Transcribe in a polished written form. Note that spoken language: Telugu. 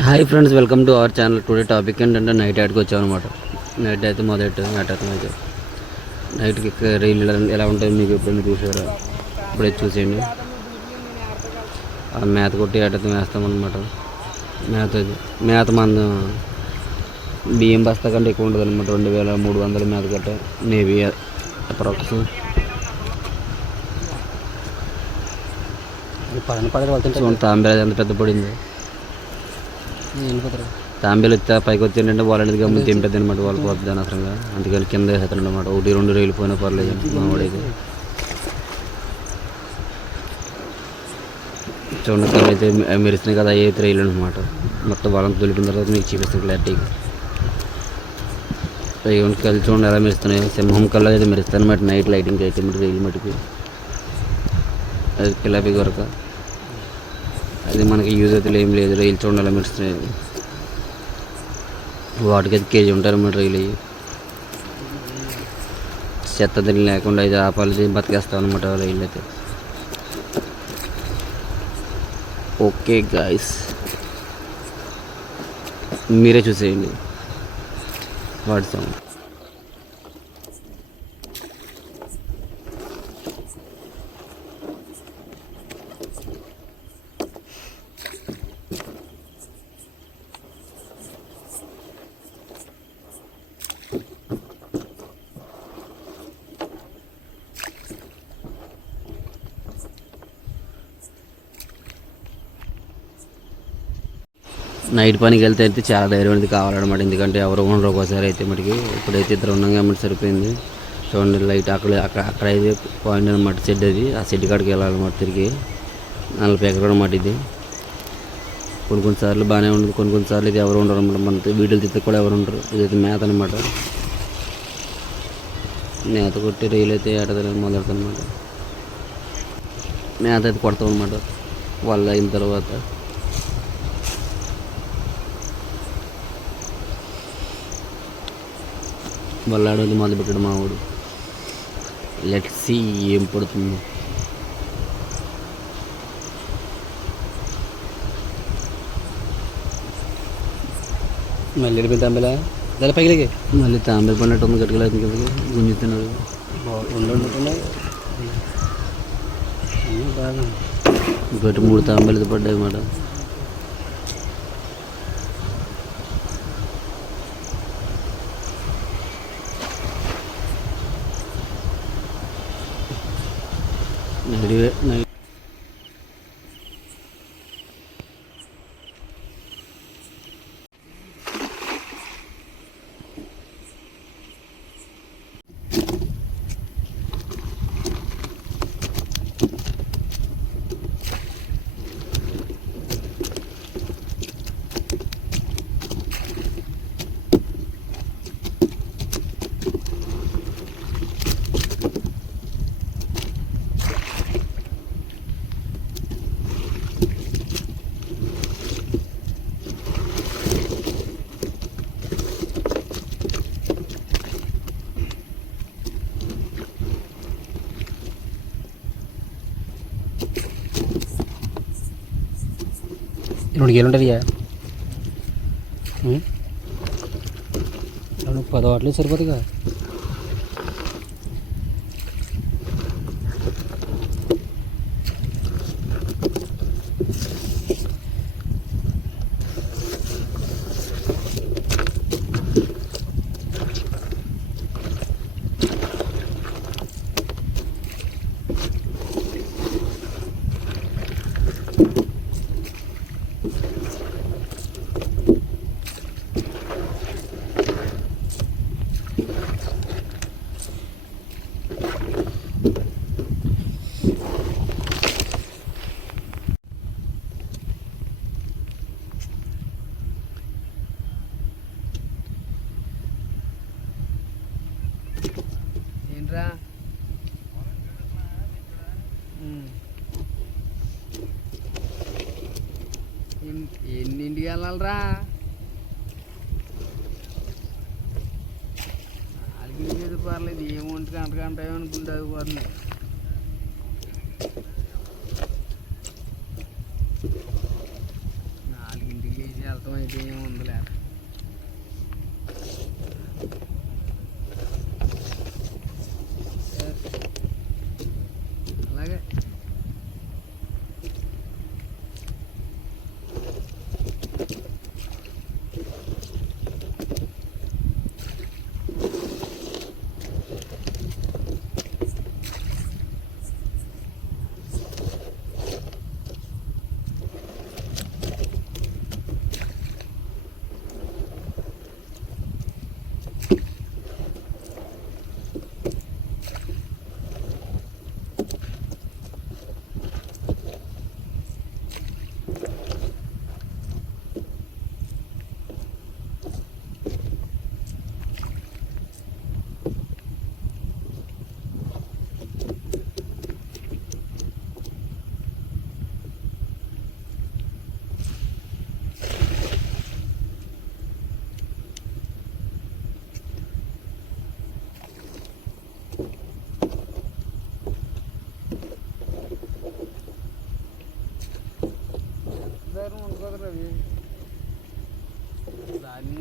Hi friends, welcome to our channel. Today topic ఏంటంటే నైట్ యాడ్కి వచ్చాం అనమాట. నైట్ అయితే మొదటి నాటకం అయితే నైట్కి రైలు ఎలా ఉంటుంది మీకు ఎప్పుడైనా చూసారా? ఇప్పుడైతే చూసేయండి. మేత కొట్టి ఆటతో వేస్తామన్నమాట. మేత మందం బియ్యం బస్తా కంటే ఎక్కువ ఉంటుంది అనమాట. 2300 మేత కట్ట నేవీ అప్రాక్స్. తాంబేలు ఎంత పెద్ద పడింది. తాంబేలు వచ్చా పైకి వచ్చి ఏంటంటే వాళ్ళని గమ్ముని తింటుంది అనమాట. వాళ్ళకి వద్దు అనవసరంగా, అందుకని కింద వేసేస్తాడు అనమాట. 1-2 రైలు పోయినా పర్లేదు మా వాడైతే. చూడండి, కళ్ళు అయితే మెరుస్తున్నాయి కదా, ఏ రైలు అనమాట. మొత్తం వాళ్ళని తొలిపిన తర్వాత మీకు చూపిస్తాను క్లారిటీగా. కళ్ళు చూడండి ఎలా మెరుస్తున్నాయి. సింహం కళ్ళు అయితే మెరుస్తాయి అనమాట నైట్ లైటింగ్ అయితే మీరు రైలు మటుకు. అది కిలాపీ కొరక, అది మనకి యూజ్ అయితే ఏం లేదు. రైలు చూడండి ఎలా మెరుస్తున్నాయి. వాటికైతే కేజీ ఉంటారన్నమాట రైలు అయ్యి. చెత్త తిని లేకుండా అయితే ఆపాలి, బతికేస్తాం అనమాట రైలు అయితే. ఓకే గాయస్, మీరే చూసేయండి వాటి సౌండ్. నైట్ పనికి వెళ్తే అయితే చాలా ధైర్యం అనేది కావాలన్నమాట. ఎందుకంటే ఎవరు ఉండరు ఒక్కోసారి అయితే మటుకి. ఇప్పుడైతే ఇద్దరు ఉన్నాం కాబట్టి సరిపోయింది. చూడండి లైట్ అక్కడైతే పాయింట్ అనమాట, షెడ్ అది. ఆ షెడ్ కాడికి వెళ్ళాలన్నమాట తిరిగి. 40 ఎకరాలు అన్నమాట ఇది. కొన్నిసార్లు బాగానే ఉండదు, కొన్నిసార్లు ఇది ఎవరు ఉండరు అనమాట. మన వీడియోలు తిత్తే కూడా ఎవరు ఉండరు. ఇదైతే మేత అనమాట. మేత కొట్టి రైలు అయితే ఏటదని మొదలుతుందన్నమాట. మేత అయితే కొడతాం అనమాట వాళ్ళు అయిన తర్వాత. వల్లాడేది మొదలు పెట్టాడు మా వాడు. లెట్స్ సీ ఏం పడుతుంది. మళ్ళీ తాంబేలా దాని పైకి మళ్ళీ తాంబేలు పడినట్టు ఉంది. గట్టిగా కదా గుంజుతున్నారు. ఇంకోటి 3 తాంబేలు పడ్డాయి అన్నమాట. నైట్ రెండు గేలు ఉంటుంది. 10 వాటిలో సరిపోతుందిగా. ఏంట్రా ఎన్నింటికి వెళ్ళాలరా? 4 పర్లేదు, ఏమొంటికి గంట అనుకుంటే అది పోతుంది. వెళ్తాం అయితే ఏముంది లేట. అలాగే ధైర్యం ఉంటుంది రవి. దాన్ని